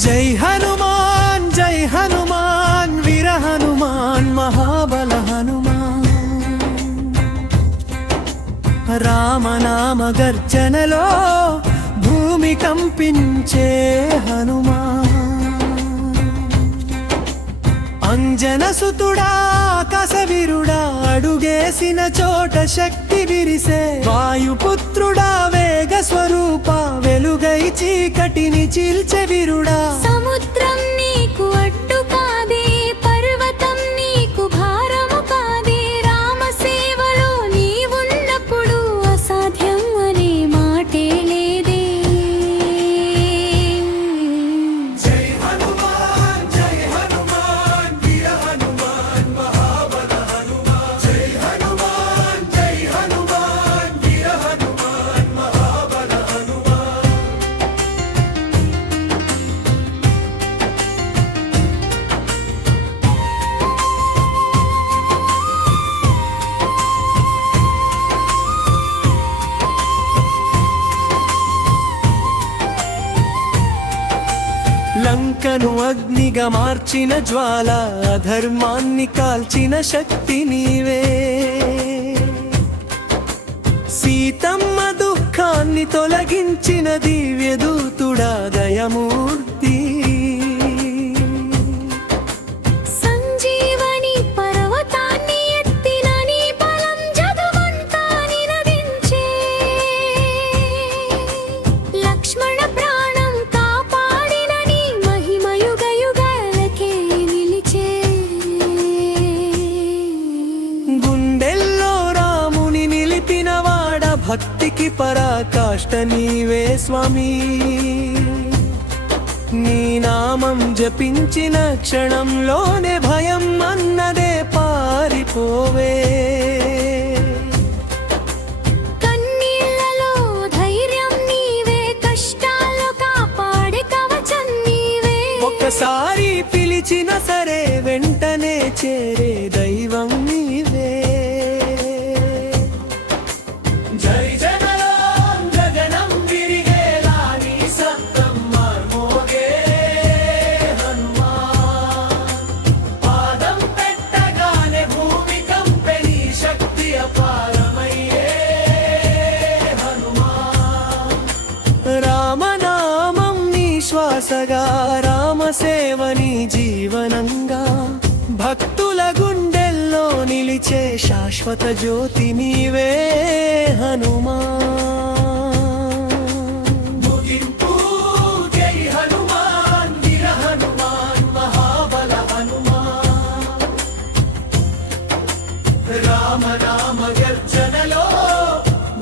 జై హనుమాన్ జై హనుమాన్ వీర హనుమాన్ మహాబల హనుమాన్ రామనామ గర్జనలో భూమి కంపించే హనుమాన్ అంజన సుతుడా కసవిరుడా అడుగేసిన చోట శక్తి విరిసే వాయుపుత్రుడా వేగ స్వరూప వెలుగై చీకటిని చీల్చె విరుడా సముద్రం నీకు అడ్డు కాదే పర్వతం నీకు భారము కాదే రామ సేవలో నీవున్నప్పుడు అసాధ్యం అనే మాటే లేదే జై హనుమాన్ వీర హనుమాన్ మహాబల హనుమాన్ జై హనుమాన్ వీర హనుమాన్ మహాబల హనుమాన్ లంకను అగ్నిగా మార్చిన జ్వాల అధర్మాన్ని కాల్చిన శక్తి నీవే సీతమ్మ దుఃఖాన్ని తొలగించిన దివ్యదూతుడా దయమూర్తి సంజీవని పర్వతాన్ని ఎత్తిన నీ బలం జగమంతా నినదించే లక్ష్మణ ప్రాణం కాపాడిన నీ మహిమ యుగ యుగాలకే నిలిచే గుండెల్లో రాముని నిలిపిన వాడ భక్తికి పరాకాష్ట నీవే స్వామి నీ నామం జపించిన క్షణంలోనే భయం అన్నదే పారిపోవే కన్నీళ్లలో ధైర్యం నీవే కష్టాల్లో కాపాడే కవచం నీవే ఒక్కసారి పిలిచిన సరే వెంటనే చేరే దైవం నీవే జై జనలో గగనం విరిగేలా నీ సత్తం మార్మోగే హనుమాన్ పాదం పెట్టగానే భూమి కంపెని శక్తి అపారమయ్యే హనుమాన్ రామనామం నీ శ్వాసగా రామసేవ నీ జీవనంగా భక్తుల గుండెల్లో నిలిచే శాశ్వత జ్యోతి నీవే హనుమాన్ ముగింపు జై హనుమాన్ వీర హనుమాన్ మహాబల హనుమాన్ రామనామ గర్జనలో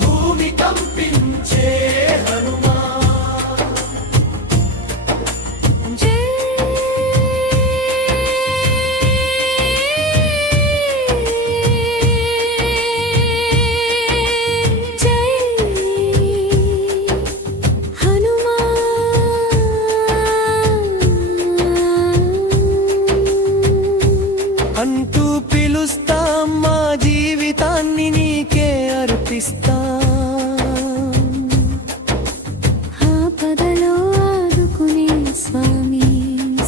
భూమి కంపించే హనుమాన్ అంటూ పిలుస్తాం మా జీవితాన్ని నీకే అర్పిస్తాం ఆపదలో ఆదుకునే స్వామి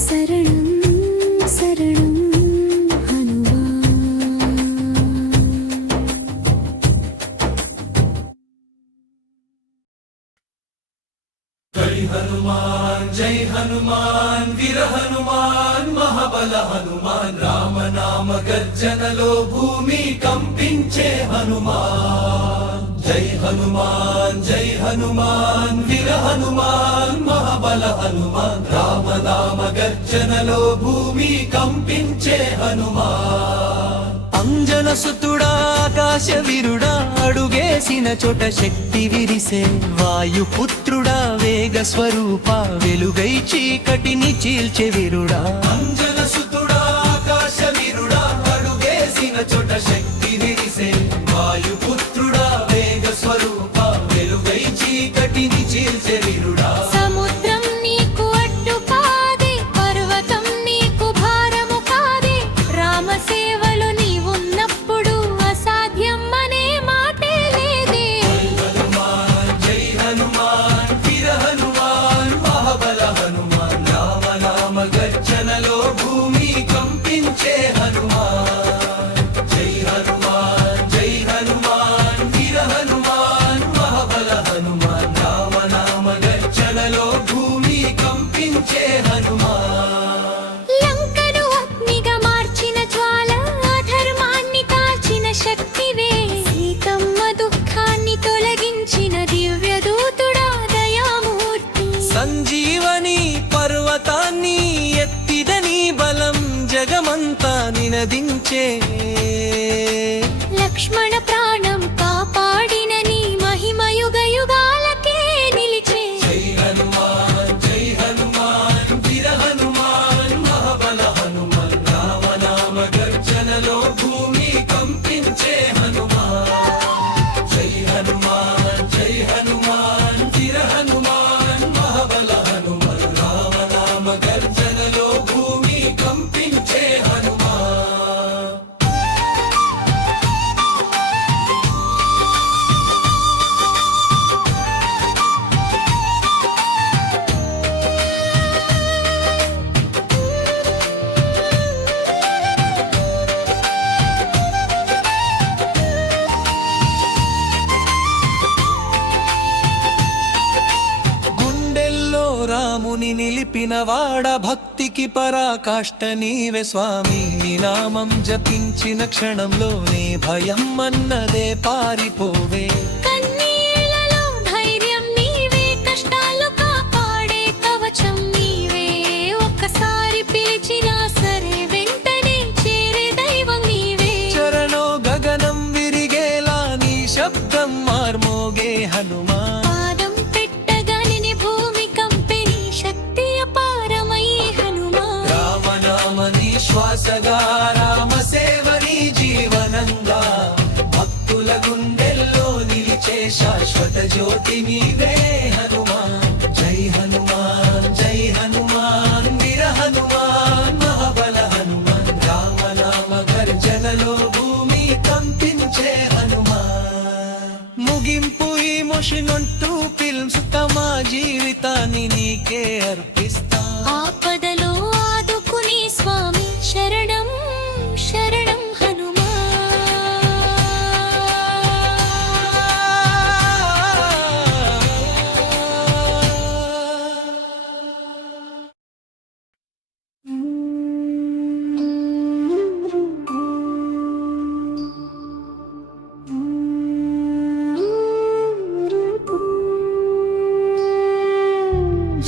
శరణం శరణం హనుమాన్ జై హనుమాన్ వీర హనుమాన్ మహాబల హనుమాన్ రామనామ గర్జనలో భూమి కంపించే హనుమాన్ జై హనుమాన్ వీర హనుమాన్ మహాబల హనుమాన్ రామనామ గర్జనలో భూమి కంపించే హనుమాన్ అంజన సుతుడా ఆకాశ వీరుడా అడుగేసిన చోట శక్తి విరిసే వాయుపుత్రుడా వేగ స్వరూప వెలుగై చీకటిని చీల్చె వీరుడా అంజన సుతుడా ఆకాశ వీరుడా అడుగేసిన చోట శక్తి విరిసే వాయుపుత్రుడా వేగ స్వరూప వెలుగై చీకటిని చీల్చె వీరుడా సముద్రం నీకు అడ్డు కాదే పర్వతం నీకు భారము కాదే రామ సేవలో నీవున్నప్పుడు అసాధ్యం అనే మాటే లేదే జై హనుమాన్ వీర హనుమాన్ మహాబల హనుమాన్ రామ లోకమంతా నినదించే లక్ష్మణ ప్రాణం కాపాడిన నీ మహిమ యుగ యుగాలకే నిలిచే జై హనుమాన్ జై హనుమాన్ వీర హనుమాన్ మహాబల హనుమాన్ రామనామ గర్జనలో భూమి కంపించే హనుమాన్ జై హనుమాన్ జై హనుమాన్ వీర హనుమాన్ మహాబల హనుమాన్ రామనామ గర్జనలో భూమి కంపించే హనుమాన్ గుండెల్లో రాముని నిలిపిన వాడ భక్తికి పరాకాష్ట నీవే స్వామి నీ నామం జపించిన క్షణంలోనే భయం అన్నదే పారిపోవే కన్నీళ్లలో ధైర్యం నీవే కష్టాలు కాపాడే కవచం నీవే ఒక్కసారి పిలిచినా సరే వెంటనే చేరే దైవం నీవే చరణో గగనం విరిగేలా నీ శబ్దం మార్మోగే హనుమా పాదం పెట్టగానే భూమి కంపెనీ శక్తి అపారమై హనుమా రామనామని శ్వాసగా రామ సేవని జీవనంగా భక్తుల గుండెల్లో నిలిచే శాశ్వత జ్యోతి నీవే హనుమాన్ జై హనుమాన్ జై హనుమాన్ వీర హనుమాన్ మహాబల హనుమాన్ రామనామ గర్జనలో భూమి కంపించే హనుమాన్ ముగింపు ఈ మొషినొంటూ ఫిల్మ్స్ తమ జీవితాన్ని నీకే అర్పిస్తా ఆపదలో ఆదుకునే స్వామి శరణం శరణం హనుమా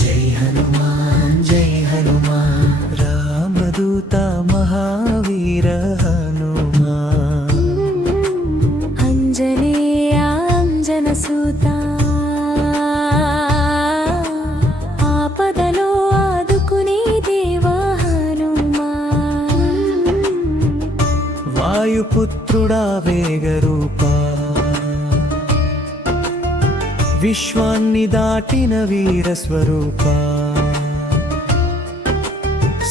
జై హనుమాన్ జై హనుమాన్ రామదూత మహావీర హనుమాన్ అంజనేయ అంజన సూత ఆపదలో ఆదుకునే దేవా హనుమా వాయుపుత్రుడా వేగరూపా విశ్వాన్ని దాటిన వీర స్వరూపా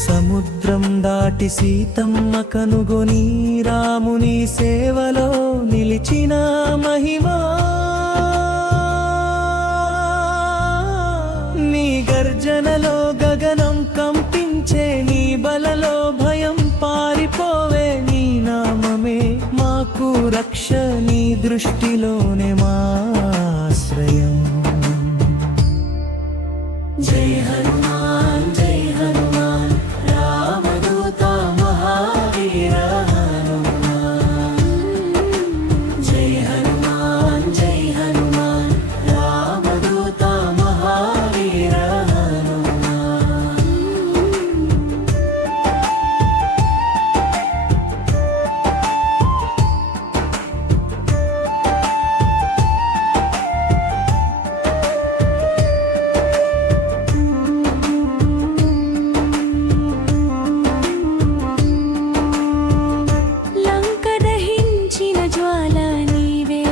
సముద్రం దాటి సీతమ్మ కనుగొని రాముని సేవలో నిలిచిన మహిమా నీ గర్జనలో గగనం కంపించే నీ బలలో భయం పారిపోవే నీ నామమే మాకు రక్ష నీ దృష్టిలోనే మాశ్రయం జై హనుమాన్ జై హనుమాన్ రామదూత మహావీర హనుమాన్ జై హనుమాన్ జై హనుమాన్ రామదూత మహావీర హనుమాన్ లంక దహించిన జ్వాల నీవే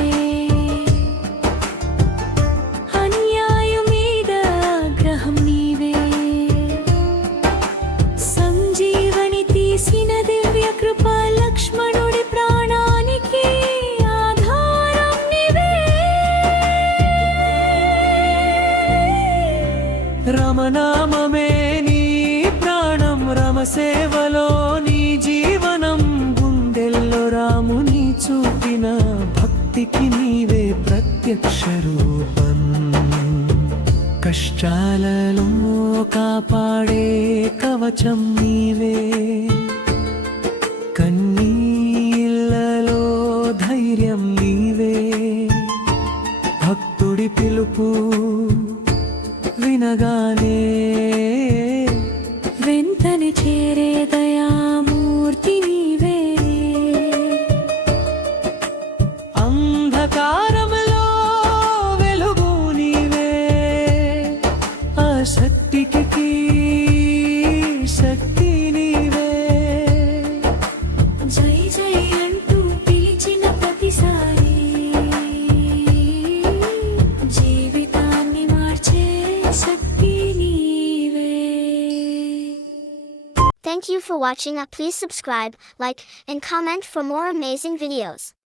అన్యాయం మీద ఆగ్రహం నీవే సంజీవని తీసిన దివ్య కృప లక్ష్మణుడి ప్రాణానికి ఆధారం నీవే రమనామమే నీ ప్రాణం రమసేవలో నీ జీవనం గుండెల్లో రాముని చూపిన భక్తికి నీవే ప్రత్యక్ష రూపం కష్టాలలో కాపాడే కవచం నీవే కన్నీళ్ళలో ధైర్యం నీవే భక్తుడి పిలుపు వినగానే వెంటనే చేరే దయాము Thank you for watching. Please subscribe, like, and comment for more amazing videos.